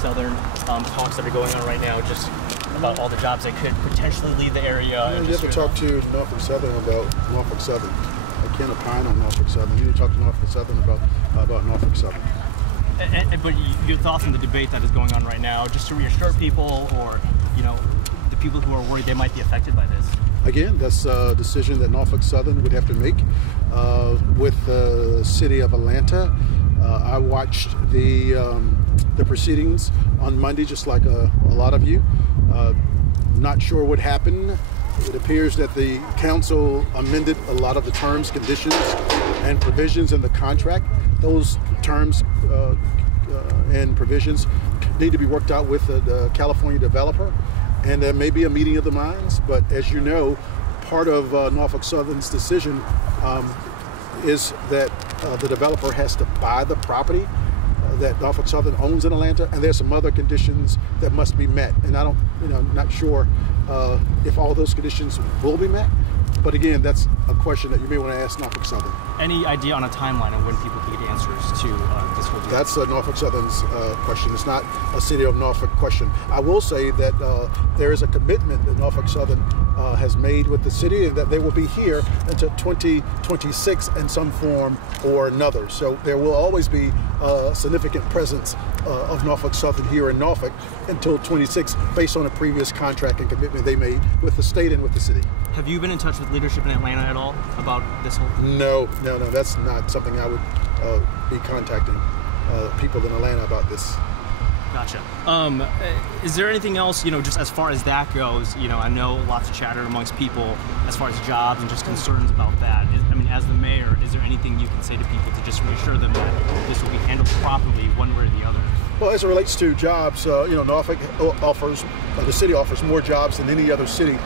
Southern talks that are going on right now, just about all the jobs that could potentially leave the area. You have to talk to Norfolk Southern about Norfolk Southern. I can't opine on Norfolk Southern. You need to talk to Norfolk Southern about Norfolk Southern. But your thoughts on the debate that is going on right now, just to reassure people, or the people who are worried they might be affected by this? Again, that's a decision that Norfolk Southern would have to make with the city of Atlanta. I watched the proceedings on Monday, just like a lot of you. Not sure what happened. It appears that the council amended a lot of the terms, conditions, and provisions in the contract. Those terms and provisions need to be worked out with the California developer, and there may be a meeting of the minds. But as you know, part of Norfolk Southern's decision is that the developer has to buy the property that Norfolk Southern owns in Atlanta, and there's some other conditions that must be met. And I don't, not sure if all those conditions will be met. But again, that's a question that you may want to ask Norfolk Southern. Any idea on a timeline on when people can get answers to this whole deal? That's Norfolk Southern's question. It's not a city of Norfolk question. I will say that there is a commitment that Norfolk Southern has made with the city, and that they will be here until 2026 in some form or another. So there will always be a significant presence of Norfolk Southern here in Norfolk until 26, based on a previous contract and commitment they made with the state and with the city. Have you been in touch with leadership in Atlanta at all about this whole thing? No, that's not something I would be contacting people in Atlanta about this. Gotcha. Is there anything else, just as far as that goes, I know lots of chatter amongst people as far as jobs and just concerns about that. As the mayor, is there anything you can say to people to just reassure them that this will be handled properly one way or the other? Well, as it relates to jobs, Norfolk offers, the city offers more jobs than any other city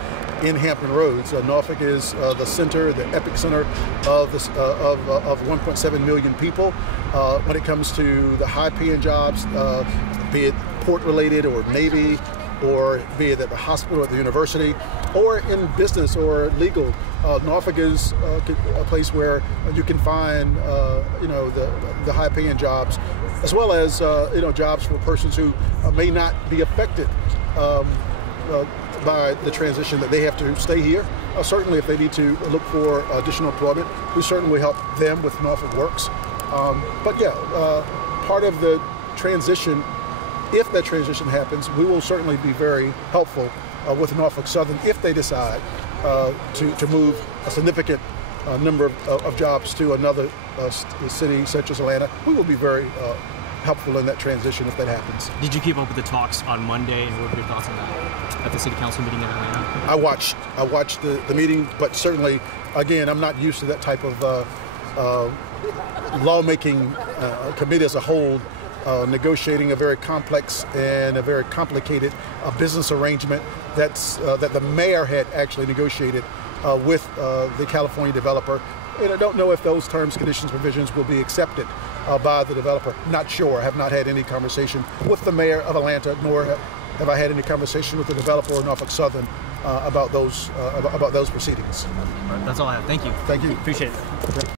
in Hampton Roads. Norfolk is the center, the epicenter of 1.7 million people. When it comes to the high-paying jobs, be it port-related or Navy, or be it at the hospital or the university, or in business or legal, Norfolk is a place where you can find, the high-paying jobs, as well as, jobs for persons who may not be affected by the transition, that they have to stay here. Certainly, if they need to look for additional employment, we certainly help them with Norfolk Works. But yeah, part of the transition, if that transition happens, we will certainly be very helpful with Norfolk Southern if they decide to move a significant number of jobs to another city such as Atlanta. We will be very helpful in that transition if that happens. Did you keep up with the talks on Monday, and what were your thoughts on that at the city council meeting in Atlanta? I watched the meeting, but certainly, again, I'm not used to that type of lawmaking committee as a whole, negotiating a very complex and a very complicated business arrangement that the mayor had actually negotiated with the California developer. And I don't know if those terms, conditions, provisions will be accepted by the developer. Not sure. I have not had any conversation with the mayor of Atlanta, nor have I had any conversation with the developer or Norfolk Southern about those proceedings. All right, that's all I have. Thank you. Thank you. Appreciate it.